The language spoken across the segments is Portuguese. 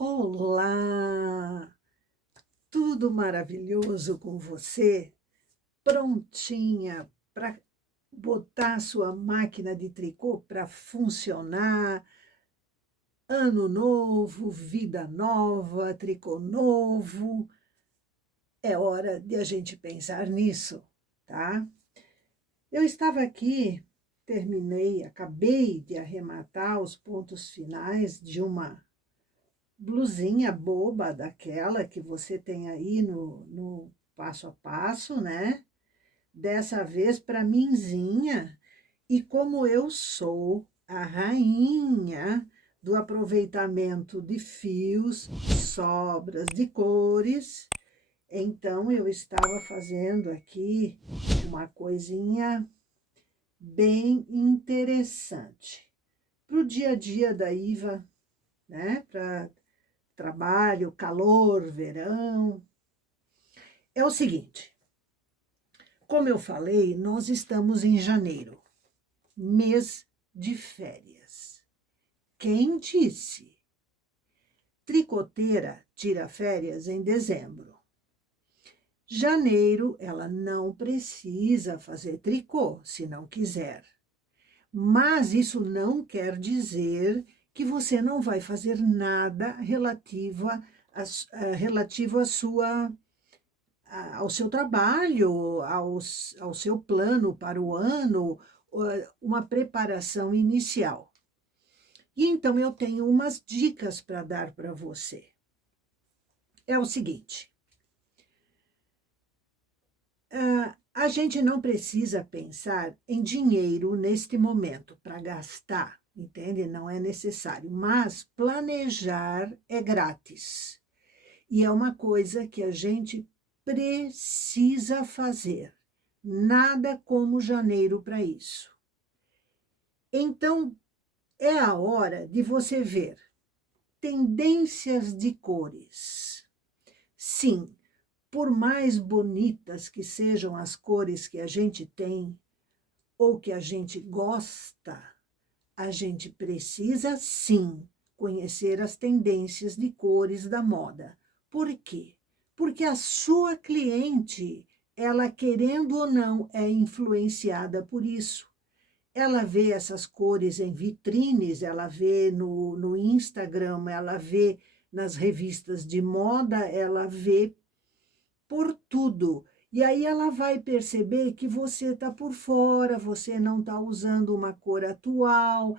Olá! Tudo maravilhoso com você? Prontinha para botar sua máquina de tricô para funcionar? Ano novo, vida nova, tricô novo. É hora de a gente pensar nisso, tá? Eu estava aqui, acabei de arrematar os pontos finais de uma blusinha boba daquela que você tem aí no passo a passo, né? Dessa vez para minzinha. E como eu sou a rainha do aproveitamento de fios, sobras de cores, então eu estava fazendo aqui uma coisinha bem interessante para o dia a dia da Iva, né? Para trabalho, calor, verão. É o seguinte, como eu falei, nós estamos em janeiro, mês de férias. Quem disse? Tricoteira tira férias em dezembro. Janeiro, ela não precisa fazer tricô, se não quiser. Mas isso não quer dizer que você não vai fazer nada relativo à sua ao seu trabalho, ao seu plano para o ano, uma preparação inicial. E então eu tenho umas dicas para dar para você. É o seguinte, a gente não precisa pensar em dinheiro neste momento para gastar, entende? Não é necessário, mas planejar é grátis. E é uma coisa que a gente precisa fazer. Nada como janeiro para isso. Então, é a hora de você ver tendências de cores. Sim, por mais bonitas que sejam as cores que a gente tem ou que a gente gosta, a gente precisa sim conhecer as tendências de cores da moda. Por quê? Porque a sua cliente, ela querendo ou não, é influenciada por isso. Ela vê essas cores em vitrines, ela vê no Instagram, ela vê nas revistas de moda, ela vê por tudo. E aí ela vai perceber que você está por fora, você não está usando uma cor atual,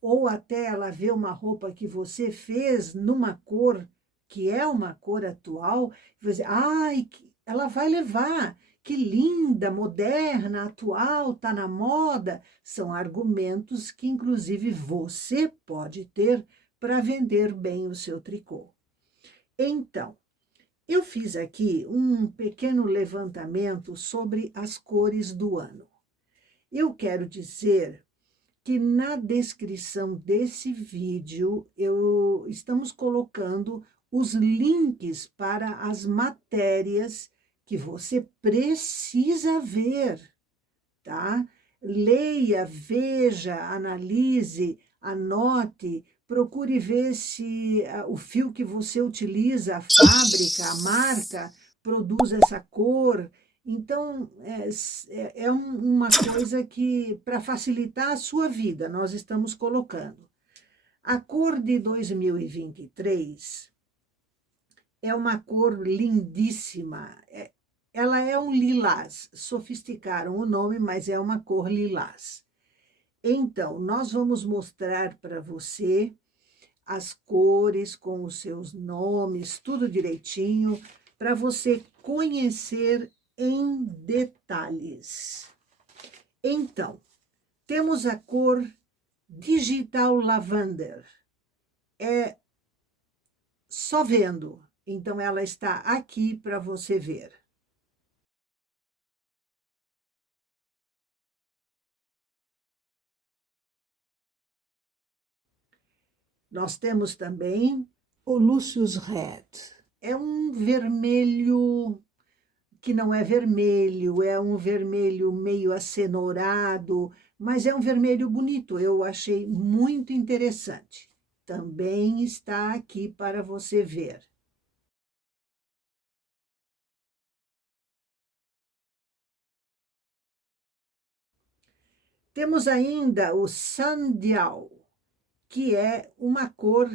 ou até ela vê uma roupa que você fez numa cor que é uma cor atual, e vai dizer, ai, ela vai levar, que linda, moderna, atual, está na moda. São argumentos que, inclusive, você pode ter para vender bem o seu tricô. Então, eu fiz aqui um pequeno levantamento sobre as cores do ano. Eu quero dizer que na descrição desse vídeo estamos colocando os links para as matérias que você precisa ver, tá? Leia, veja, analise, anote, procure ver se o fio que você utiliza, a fábrica, a marca, produz essa cor. Então, uma coisa que, para facilitar a sua vida, nós estamos colocando. A cor de 2023 é uma cor lindíssima. Ela é um lilás, sofisticaram o nome, mas é uma cor lilás. Então, nós vamos mostrar para você as cores com os seus nomes, tudo direitinho, para você conhecer em detalhes. Então, temos a cor Digital Lavender. É só vendo, então ela está aqui para você ver. Nós temos também o Lucius Red. É um vermelho que não é vermelho, é um vermelho meio acenourado, mas é um vermelho bonito, eu achei muito interessante. também está aqui para você ver. Temos ainda o Sandial, que é uma cor,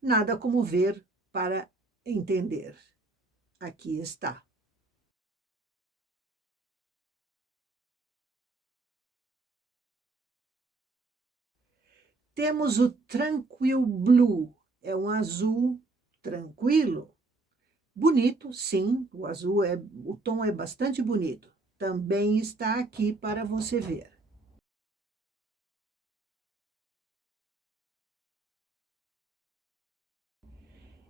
nada como ver para entender. Aqui está. Temos o Tranquil Blue, é um azul tranquilo, bonito, sim, o tom é bastante bonito. Também está aqui para você ver.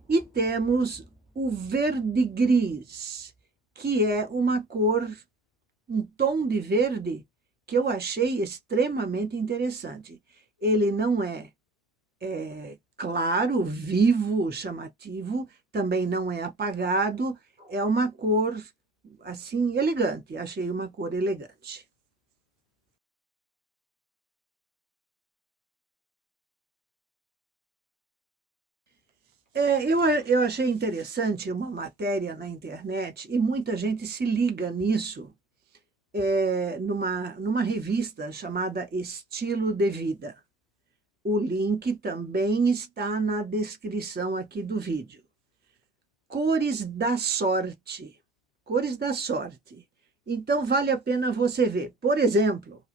E temos o verde gris, que é uma cor, um tom de verde que eu achei extremamente interessante. Ele não é claro, vivo, chamativo, também não é apagado, é uma cor assim elegante, achei uma cor elegante. Eu achei interessante uma matéria na internet, e muita gente se liga nisso, numa revista chamada Estilo de Vida. O link também está na descrição aqui do vídeo. Cores da sorte. Cores da sorte. Então, vale a pena você ver. Por exemplo,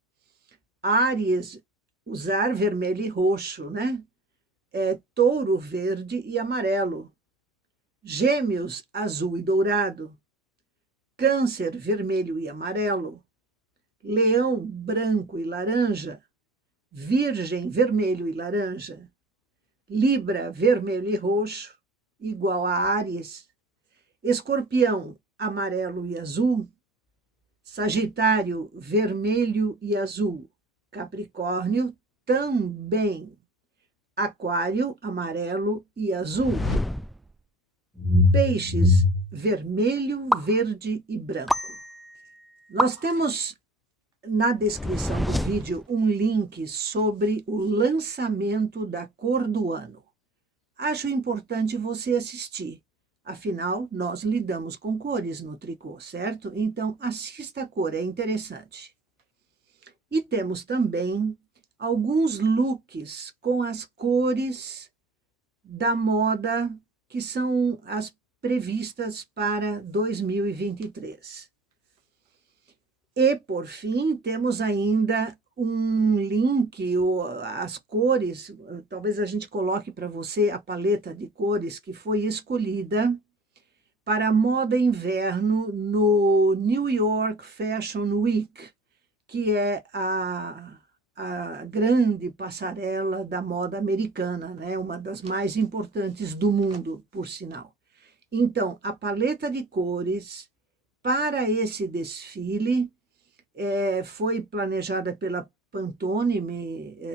Áries, usar vermelho e roxo, né? Touro, verde e amarelo. Gêmeos, azul e dourado. Câncer, vermelho e amarelo. Leão, branco e laranja. Virgem, vermelho e laranja. Libra, vermelho e roxo, igual a Áries. Escorpião, amarelo e azul. Sagitário, vermelho e azul. Capricórnio, também. Aquário, amarelo e azul. Peixes, vermelho, verde e branco. Nós temos na descrição do vídeo um link sobre o lançamento da cor do ano. Acho importante você assistir. Afinal, nós lidamos com cores no tricô, certo? Então, assista a cor, é interessante. E temos também alguns looks com as cores da moda que são as previstas para 2023. E, por fim, temos ainda um link, ou as cores, talvez a gente coloque para você a paleta de cores que foi escolhida para a moda inverno no New York Fashion Week, que é a grande passarela da moda americana, né? Uma das mais importantes do mundo, por sinal. Então, a paleta de cores para esse desfile foi planejada pela Pantone,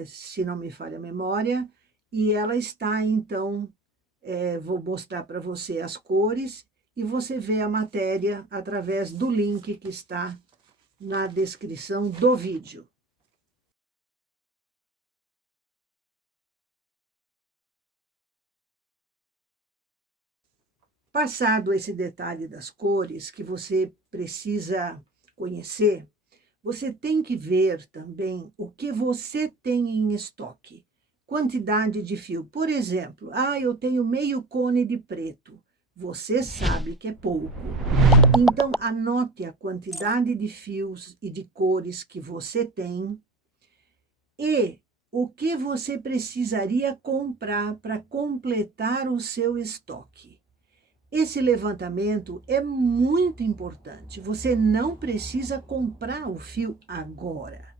se não me falha a memória, e ela está, então, vou mostrar para você as cores, e você vê a matéria através do link que está na descrição do vídeo. Passado esse detalhe das cores que você precisa conhecer, você tem que ver também o que você tem em estoque. Quantidade de fio. Por exemplo, eu tenho meio cone de preto. Você sabe que é pouco. Então, anote a quantidade de fios e de cores que você tem e o que você precisaria comprar para completar o seu estoque. Esse levantamento é muito importante. Você não precisa comprar o fio agora.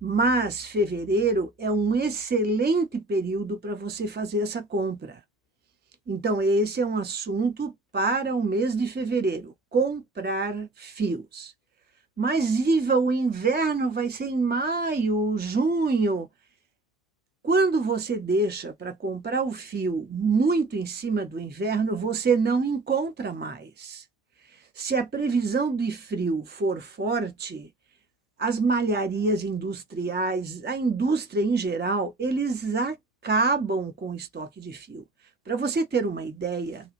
Mas fevereiro é um excelente período para você fazer essa compra. Então, esse é um assunto para o mês de fevereiro, comprar fios. Mas, Iva, o inverno vai ser em maio, junho. Quando você deixa para comprar o fio muito em cima do inverno, você não encontra mais. Se a previsão de frio for forte, as malharias industriais, a indústria em geral, eles acabam com o estoque de fio. Para você ter uma ideia,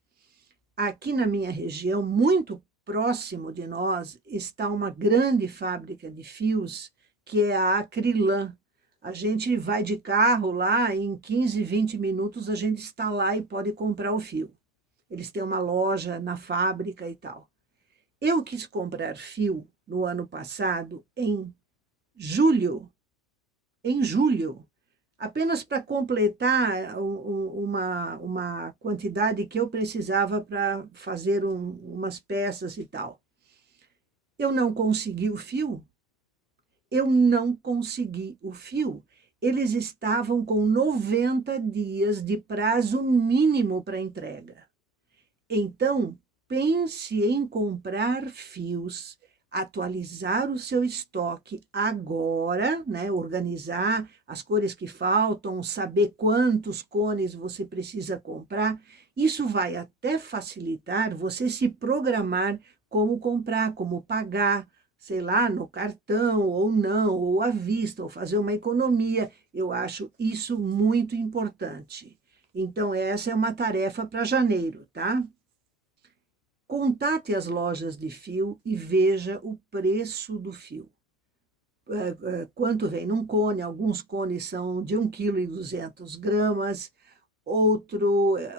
aqui na minha região, muito próximo de nós, está uma grande fábrica de fios, que é a Acrylan. A gente vai de carro lá, em 15, 20 minutos a gente está lá e pode comprar o fio. Eles têm uma loja na fábrica e tal. Eu quis comprar fio no ano passado, julho, em julho, apenas para completar uma quantidade que eu precisava para fazer umas peças e tal. Eu não consegui o fio. Eu não consegui o fio. Eles estavam com 90 dias de prazo mínimo para entrega. Então, pense em comprar fios, atualizar o seu estoque agora, né? Organizar as cores que faltam, saber quantos cones você precisa comprar. Isso vai até facilitar você se programar como comprar, como pagar, sei lá, no cartão ou não, ou à vista, ou fazer uma economia. Eu acho isso muito importante. Então, essa é uma tarefa para janeiro, tá? Contate as lojas de fio e veja o preço do fio. Quanto vem num cone? Alguns cones são de 1,2 kg,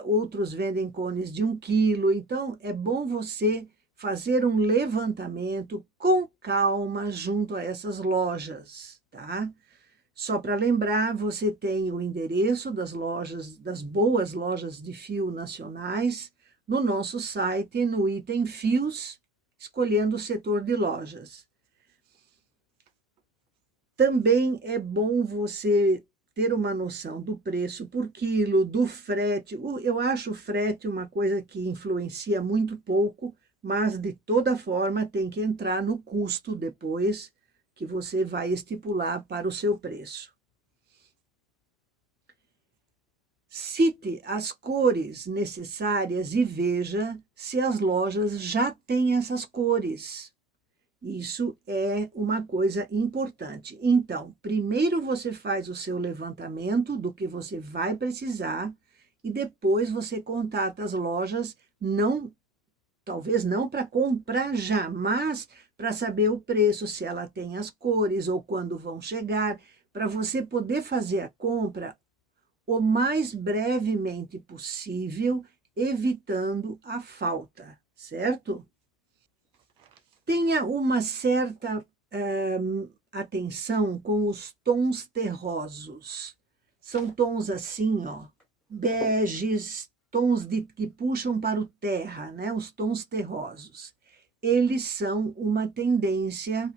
outros vendem cones de 1 kg. Então, é bom você fazer um levantamento com calma junto a essas lojas, tá? Só para lembrar, você tem o endereço das lojas, das boas lojas de fio nacionais, no nosso site, no item Fios, escolhendo o setor de lojas. Também é bom você ter uma noção do preço por quilo, do frete. Eu acho o frete uma coisa que influencia muito pouco, mas de toda forma tem que entrar no custo depois que você vai estipular para o seu preço. Cite as cores necessárias e veja se as lojas já têm essas cores. Isso é uma coisa importante. Então, primeiro você faz o seu levantamento do que você vai precisar e depois você contata as lojas, não, talvez não para comprar já, mas para saber o preço, se ela tem as cores ou quando vão chegar, para você poder fazer a compra o mais brevemente possível, evitando a falta, certo? Tenha uma certa atenção com os tons terrosos. São tons assim, ó, beges, tons que puxam para o terra, né? Os tons terrosos. Eles são uma tendência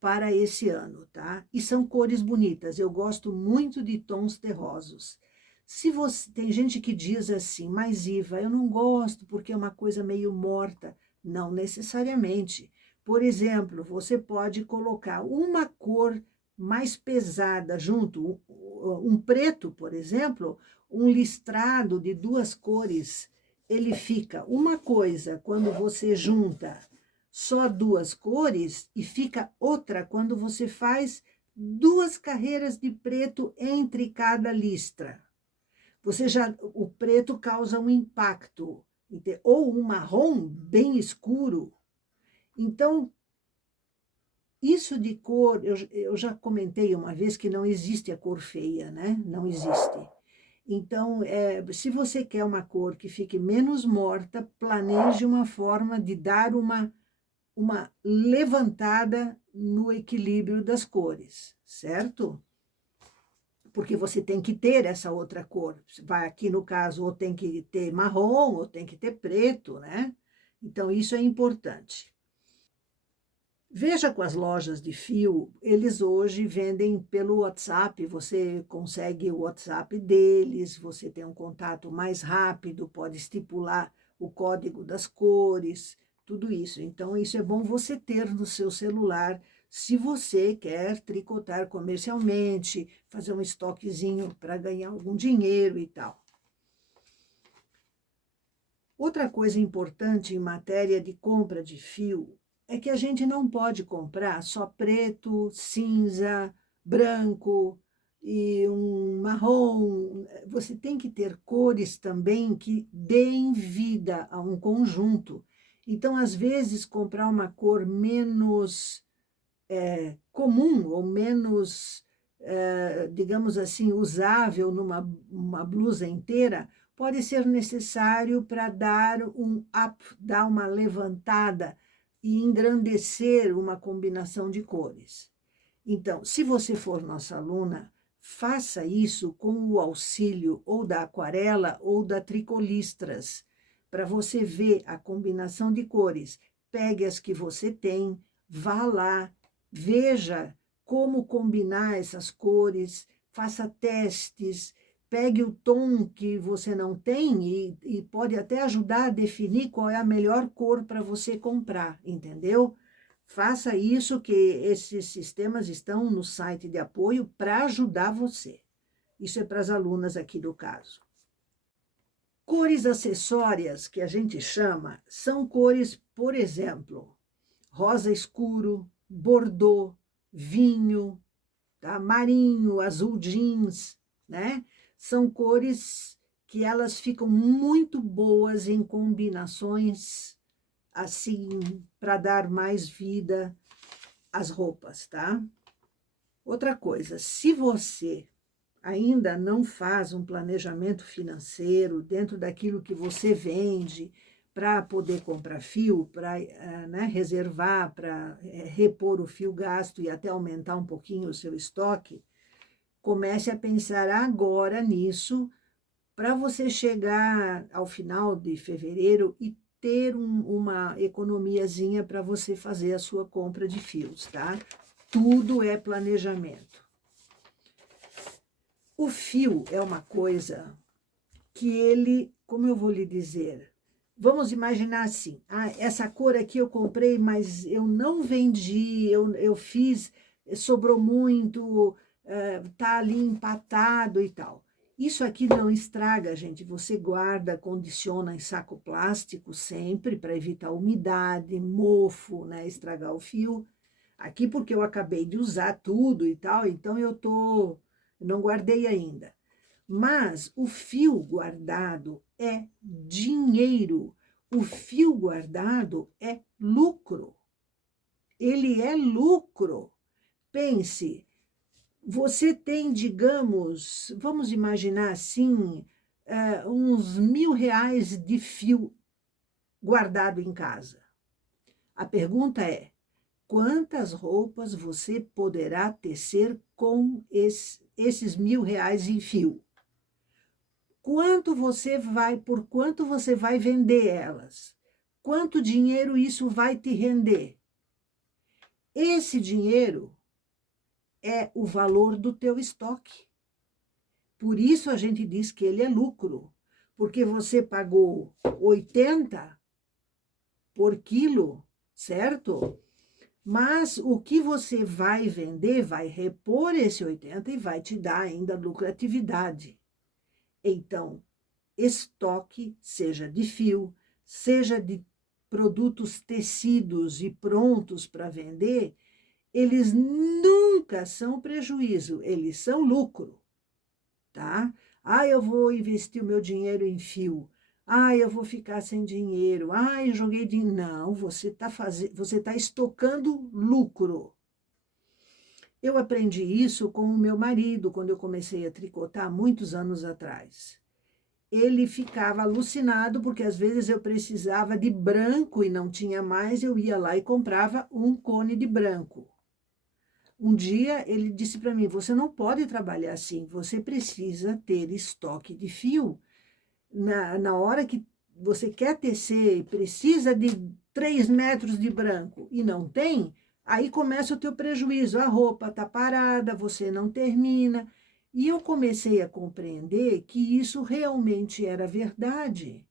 para esse ano, tá? E são cores bonitas. Eu gosto muito de tons terrosos. Se você tem gente que diz assim, mas Iva, eu não gosto porque é uma coisa meio morta. Não necessariamente. Por exemplo, você pode colocar uma cor mais pesada junto, um preto, por exemplo, um listrado de duas cores, ele fica uma coisa quando você junta só duas cores e fica outra quando você faz duas carreiras de preto entre cada listra. O preto causa um impacto, ou um marrom bem escuro. Então, isso de cor, eu já comentei uma vez que não existe a cor feia, né? Não existe. Então, se você quer uma cor que fique menos morta, planeje uma forma de dar uma levantada no equilíbrio das cores, certo? Porque você tem que ter essa outra cor. Vai aqui, no caso, ou tem que ter marrom, ou tem que ter preto, né? Então, isso é importante. Veja com as lojas de fio, eles hoje vendem pelo WhatsApp, você consegue o WhatsApp deles, você tem um contato mais rápido, pode estipular o código das cores, tudo isso. Então, isso é bom você ter no seu celular, se você quer tricotar comercialmente, fazer um estoquezinho para ganhar algum dinheiro e tal. Outra coisa importante em matéria de compra de fio é que a gente não pode comprar só preto, cinza, branco. e um marrom. Você tem que ter cores também que deem vida a um conjunto. Então, às vezes, comprar uma cor menos comum ou menos, digamos assim, usável numa uma blusa inteira, pode ser necessário para dar um up, dar uma levantada e engrandecer uma combinação de cores. Então, se você for nossa aluna, faça isso com o auxílio ou da aquarela ou da tricolistras, para você ver a combinação de cores. Pegue as que você tem, vá lá, veja como combinar essas cores, faça testes, pegue o tom que você não tem e pode até ajudar a definir qual é a melhor cor para você comprar, entendeu? Faça isso, que esses sistemas estão no site de apoio para ajudar você. Isso é para as alunas aqui do caso. Cores acessórias, que a gente chama, são cores, por exemplo, rosa escuro, bordô, vinho, tá? Marinho, azul jeans, né? São cores que elas ficam muito boas em combinações assim, para dar mais vida às roupas, tá? Outra coisa, se você ainda não faz um planejamento financeiro dentro daquilo que você vende para poder comprar fio, para reservar, para repor o fio gasto e até aumentar um pouquinho o seu estoque, comece a pensar agora nisso para você chegar ao final de fevereiro e ter uma economiazinha para você fazer a sua compra de fios, tá? Tudo é planejamento. O fio é uma coisa que ele, como eu vou lhe dizer, vamos imaginar assim, essa cor aqui eu comprei, mas eu não vendi, eu fiz, sobrou muito, tá ali empatado e tal. Isso aqui não estraga, gente. Você guarda, condiciona em saco plástico sempre para evitar umidade, mofo, né, estragar o fio. Aqui porque eu acabei de usar tudo e tal, então eu não guardei ainda. Mas o fio guardado é dinheiro. O fio guardado é lucro. Ele é lucro. Pense, você tem, digamos, vamos imaginar assim, uns R$ 1.000 de fio guardado em casa. A pergunta é, quantas roupas você poderá tecer com esses R$ 1.000 em fio? Por quanto você vai vender elas? Quanto dinheiro isso vai te render? Esse dinheiro é o valor do teu estoque. Por isso a gente diz que ele é lucro, porque você pagou 80 por quilo, certo? Mas o que você vai vender vai repor esse 80 e vai te dar ainda lucratividade. Então, estoque, seja de fio, seja de produtos tecidos e prontos para vender, eles nunca são prejuízo, eles são lucro, tá? Eu vou investir o meu dinheiro em fio. Eu vou ficar sem dinheiro. Eu joguei dinheiro. Não, você tá estocando lucro. Eu aprendi isso com o meu marido quando eu comecei a tricotar muitos anos atrás. Ele ficava alucinado porque às vezes eu precisava de branco e não tinha mais, eu ia lá e comprava um cone de branco. Um dia ele disse para mim, você não pode trabalhar assim, você precisa ter estoque de fio. Na hora que você quer tecer e precisa de 3 metros de branco e não tem, aí começa o teu prejuízo, a roupa está parada, você não termina. E eu comecei a compreender que isso realmente era verdade.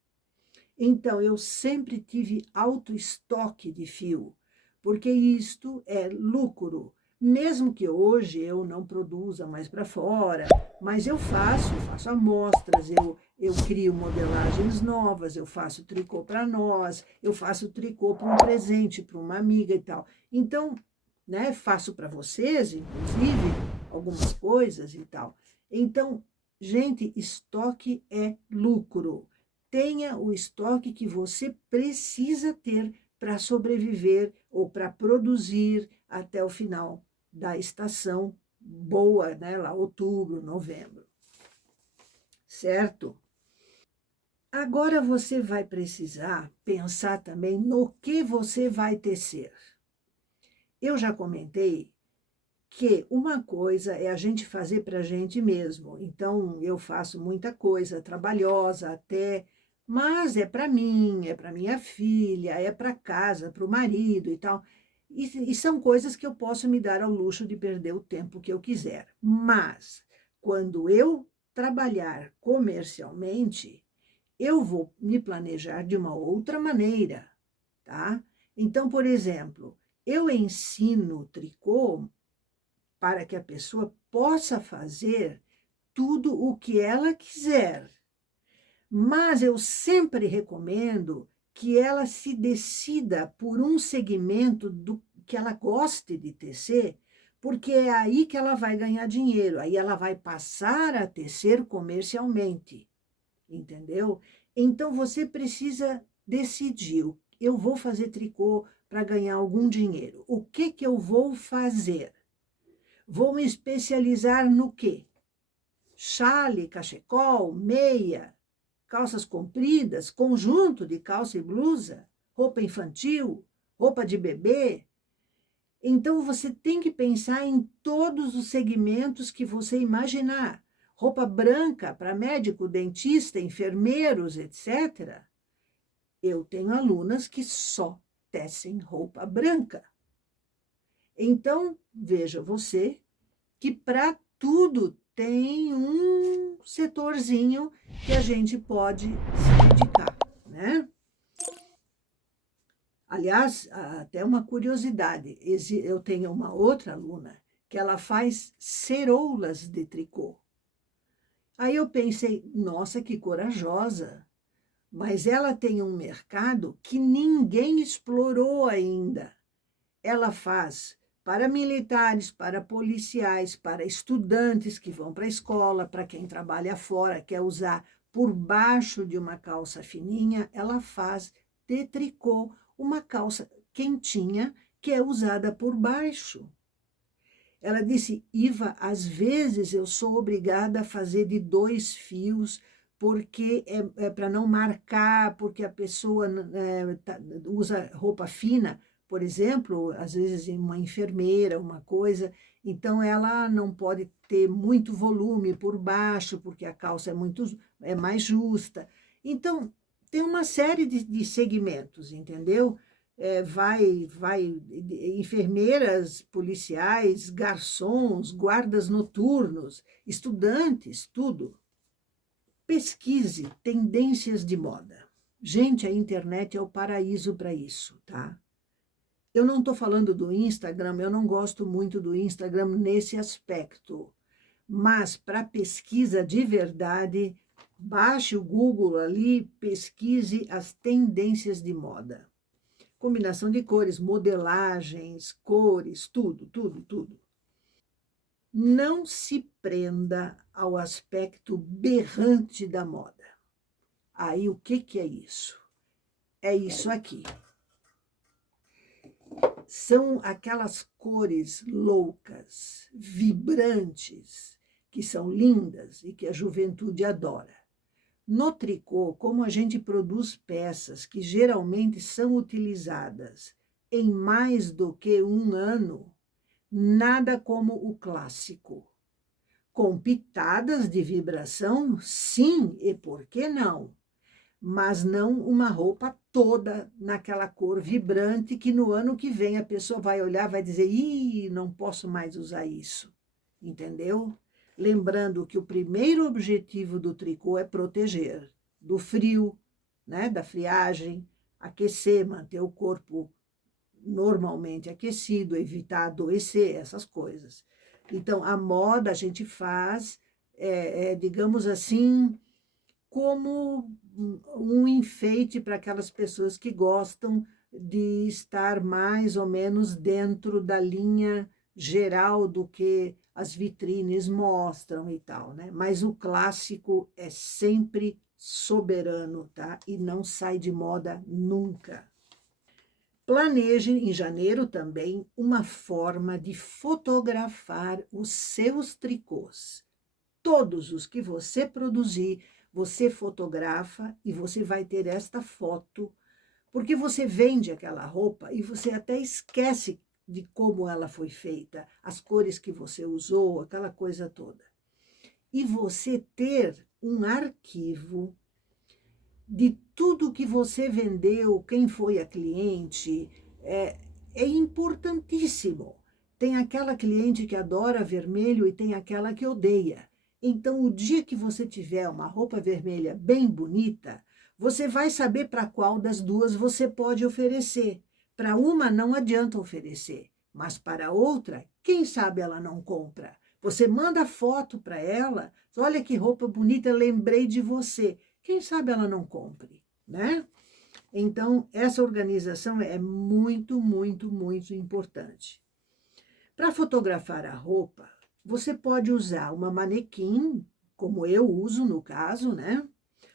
Então, eu sempre tive alto estoque de fio, porque isto é lucro. Mesmo que hoje eu não produza mais para fora, mas eu faço amostras, eu crio modelagens novas, eu faço tricô para nós, eu faço tricô para um presente, para uma amiga e tal. Então, né, faço para vocês, inclusive, algumas coisas e tal. Então, gente, estoque é lucro. Tenha o estoque que você precisa ter para sobreviver ou para produzir até o final da estação boa, né? Lá outubro, novembro. Certo? Agora você vai precisar pensar também no que você vai tecer. Eu já comentei que uma coisa é a gente fazer para a gente mesmo. Então, eu faço muita coisa trabalhosa até, mas é para mim, é para minha filha, é para casa, para o marido e tal. E são coisas que eu posso me dar ao luxo de perder o tempo que eu quiser. Mas, quando eu trabalhar comercialmente, eu vou me planejar de uma outra maneira, tá? Então, por exemplo, eu ensino tricô para que a pessoa possa fazer tudo o que ela quiser. Mas eu sempre recomendo que ela se decida por um segmento do que ela goste de tecer, porque é aí que ela vai ganhar dinheiro, aí ela vai passar a tecer comercialmente, entendeu? Então você precisa decidir, eu vou fazer tricô para ganhar algum dinheiro. O que eu vou fazer? Vou me especializar no quê? Chale, cachecol, meia, calças compridas, conjunto de calça e blusa, roupa infantil, roupa de bebê. Então você tem que pensar em todos os segmentos que você imaginar. Roupa branca para médico, dentista, enfermeiros, etc. Eu tenho alunas que só tecem roupa branca. Então, veja você que para tudo tem um setorzinho que a gente pode se dedicar, né? Aliás, até uma curiosidade, eu tenho uma outra aluna que ela faz ceroulas de tricô. Aí eu pensei, nossa, que corajosa, mas ela tem um mercado que ninguém explorou ainda. Ela faz para militares, para policiais, para estudantes que vão para a escola, para quem trabalha fora, quer usar por baixo de uma calça fininha, ela faz de tricô uma calça quentinha que é usada por baixo. Ela disse, Iva, às vezes eu sou obrigada a fazer de 2 fios, porque é para não marcar, porque a pessoa usa roupa fina, por exemplo, às vezes uma enfermeira, uma coisa, então ela não pode ter muito volume por baixo, porque a calça é mais justa. Então, tem uma série de segmentos, entendeu? Enfermeiras, policiais, garçons, guardas noturnos, estudantes, tudo. Pesquise tendências de moda. Gente, a internet é o paraíso para isso, tá? Eu não estou falando do Instagram, eu não gosto muito do Instagram nesse aspecto, mas para pesquisa de verdade, baixe o Google ali, pesquise as tendências de moda. Combinação de cores, modelagens, cores, tudo, tudo, tudo. Não se prenda ao aspecto berrante da moda. Aí o que é isso? É isso aqui. São aquelas cores loucas, vibrantes, que são lindas e que a juventude adora. No tricô, como a gente produz peças que geralmente são utilizadas em mais do que um ano, nada como o clássico. Com pitadas de vibração, sim, e por que não? Mas não uma roupa toda naquela cor vibrante que no ano que vem a pessoa vai olhar e vai dizer, ih, não posso mais usar isso, entendeu? Lembrando que o primeiro objetivo do tricô é proteger do frio, né, da friagem, aquecer, manter o corpo normalmente aquecido, evitar adoecer, essas coisas. Então, a moda a gente faz, digamos assim, como um enfeite para aquelas pessoas que gostam de estar mais ou menos dentro da linha geral do que as vitrines mostram e tal, né? Mas o clássico é sempre soberano, tá? E não sai de moda nunca. Planeje em janeiro também uma forma de fotografar os seus tricôs. Todos os que você produzir, você fotografa e você vai ter esta foto, porque você vende aquela roupa e você até esquece de como ela foi feita, as cores que você usou, aquela coisa toda. E você ter um arquivo de tudo que você vendeu, quem foi a cliente, é importantíssimo. Tem aquela cliente que adora vermelho e tem aquela que odeia. Então, o dia que você tiver uma roupa vermelha bem bonita, você vai saber para qual das duas você pode oferecer. Para uma não adianta oferecer, mas para outra, quem sabe ela não compra. Você manda foto para ela, olha que roupa bonita, lembrei de você. Quem sabe ela não compre, né? Então, essa organização é muito, muito, muito importante. Para fotografar a roupa, você pode usar uma manequim, como eu uso no caso, né?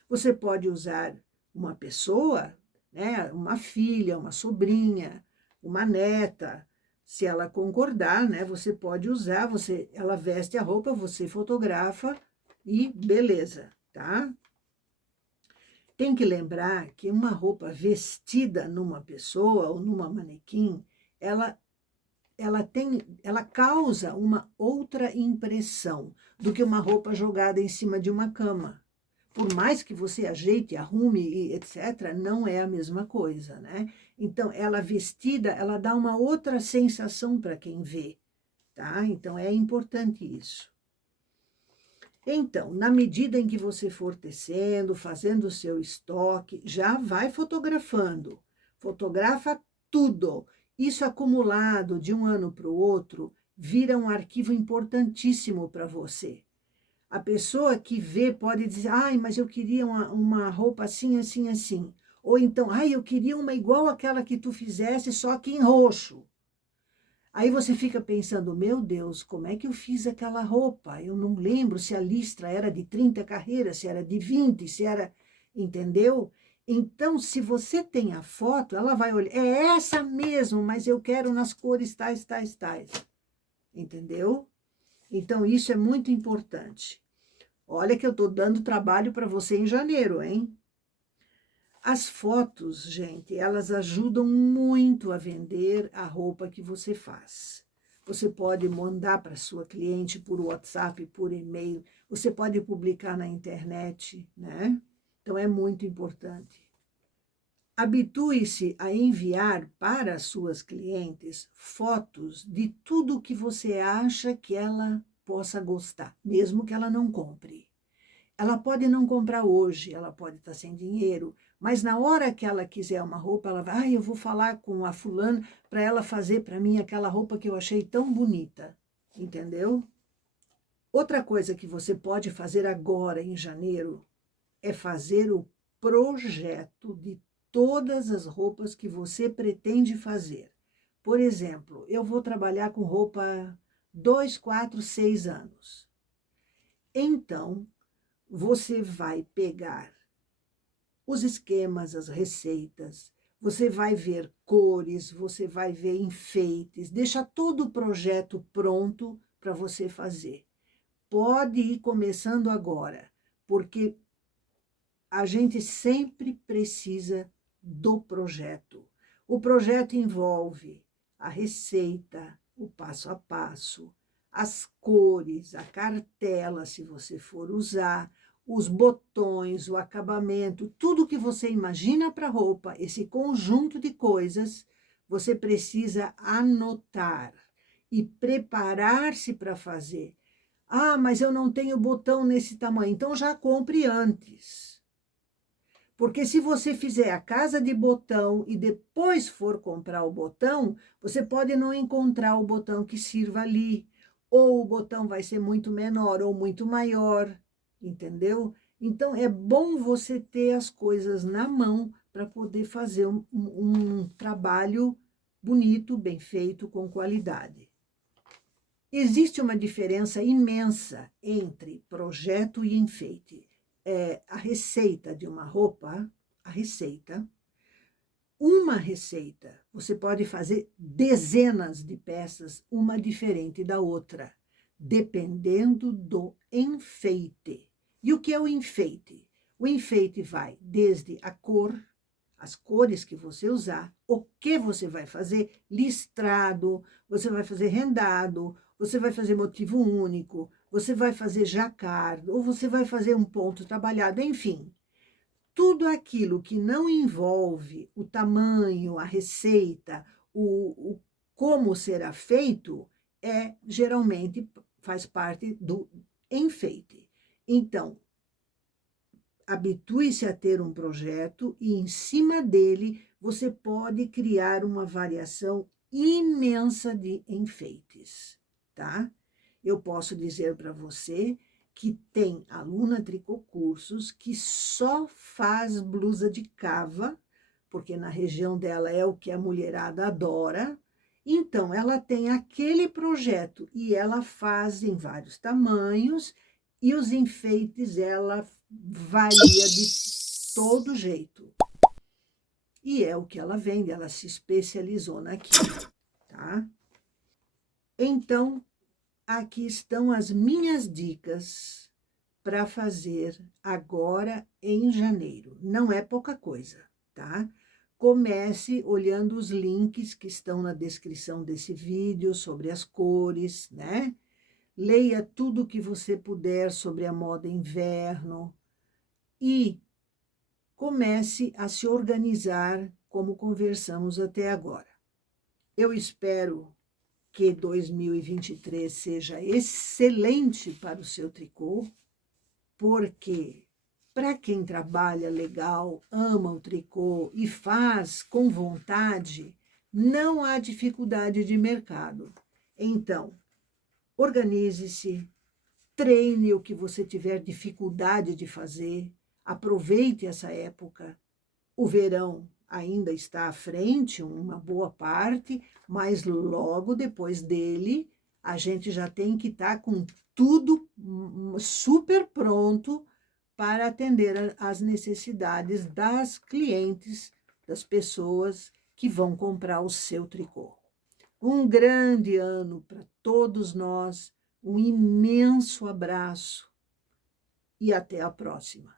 Você pode usar uma pessoa, né? Uma filha, uma sobrinha, uma neta. Se ela concordar, né? Você pode usar, ela veste a roupa, você fotografa e beleza, tá? Tem que lembrar que uma roupa vestida numa pessoa ou numa manequim, ela, ela causa uma outra impressão do que uma roupa jogada em cima de uma cama. Por mais que você ajeite, arrume e etc., não é a mesma coisa, né? Então, ela vestida, ela dá uma outra sensação para quem vê, tá? Então, é importante isso. Então, na medida em que você for tecendo, fazendo o seu estoque, já vai fotografando. Fotografa tudo. Isso acumulado de um ano para o outro vira um arquivo importantíssimo para você. A pessoa que vê pode dizer, ai, mas eu queria uma roupa assim, assim, assim. Ou então, ai, eu queria uma igual àquela que tu fizesse, só que em roxo. Aí você fica pensando, meu Deus, como é que eu fiz aquela roupa? Eu não lembro se a listra era de 30 carreiras, se era de 20, se era... Entendeu? Então, se você tem a foto, ela vai olhar, é essa mesmo, mas eu quero nas cores tais, tais, tais. Entendeu? Então, isso é muito importante. Olha que eu estou dando trabalho para você em janeiro, hein? As fotos, gente, elas ajudam muito a vender a roupa que você faz. Você pode mandar para sua cliente por WhatsApp, por e-mail, você pode publicar na internet, né? Então, é muito importante. Habitue-se a enviar para as suas clientes fotos de tudo que você acha que ela possa gostar, mesmo que ela não compre. Ela pode não comprar hoje, ela pode estar sem dinheiro, mas na hora que ela quiser uma roupa, ela vai, eu vou falar com a fulana para ela fazer para mim aquela roupa que eu achei tão bonita, entendeu? Outra coisa que você pode fazer agora, em janeiro, é fazer o projeto de todas as roupas que você pretende fazer. Por exemplo, eu vou trabalhar com roupa 2, 4, 6 anos. Então, você vai pegar os esquemas, as receitas, você vai ver cores, você vai ver enfeites, deixa todo o projeto pronto para você fazer. Pode ir começando agora, porque a gente sempre precisa do projeto. O projeto envolve a receita, o passo a passo, as cores, a cartela, se você for usar, os botões, o acabamento, tudo que você imagina para roupa, esse conjunto de coisas, você precisa anotar e preparar-se para fazer. Ah, mas eu não tenho botão nesse tamanho, então já compre antes. Porque se você fizer a casa de botão e depois for comprar o botão, você pode não encontrar o botão que sirva ali. Ou o botão vai ser muito menor ou muito maior, entendeu? Então, é bom você ter as coisas na mão para poder fazer um trabalho bonito, bem feito, com qualidade. Existe uma diferença imensa entre projeto e enfeite. A receita de uma roupa, uma receita, você pode fazer dezenas de peças, uma diferente da outra, dependendo do enfeite. E o que é o enfeite? O enfeite vai desde a cor, as cores que você usar, o que você vai fazer, listrado, você vai fazer rendado, você vai fazer motivo único, você vai fazer jacquard, ou você vai fazer um ponto trabalhado, enfim. Tudo aquilo que não envolve o tamanho, a receita, o como será feito, geralmente faz parte do enfeite. Então, habitue-se a ter um projeto e, em cima dele, você pode criar uma variação imensa de enfeites, tá? Eu posso dizer para você que tem aluna Tricô Cursos que só faz blusa de cava, porque na região dela é o que a mulherada adora. Então, ela tem aquele projeto e ela faz em vários tamanhos, e os enfeites ela varia de todo jeito. E é o que ela vende, ela se especializou naquilo, tá? Então, aqui estão as minhas dicas para fazer agora em janeiro. Não é pouca coisa, tá? Comece olhando os links que estão na descrição desse vídeo sobre as cores, né? Leia tudo o que você puder sobre a moda inverno e comece a se organizar como conversamos até agora. Eu espero que 2023 seja excelente para o seu tricô, porque para quem trabalha legal, ama o tricô e faz com vontade, não há dificuldade de mercado. Então, organize-se, treine o que você tiver dificuldade de fazer, aproveite essa época. O verão ainda está à frente, uma boa parte, mas logo depois dele, a gente já tem que estar com tudo super pronto para atender às necessidades das clientes, das pessoas que vão comprar o seu tricô. Um grande ano para todos nós, um imenso abraço e até a próxima.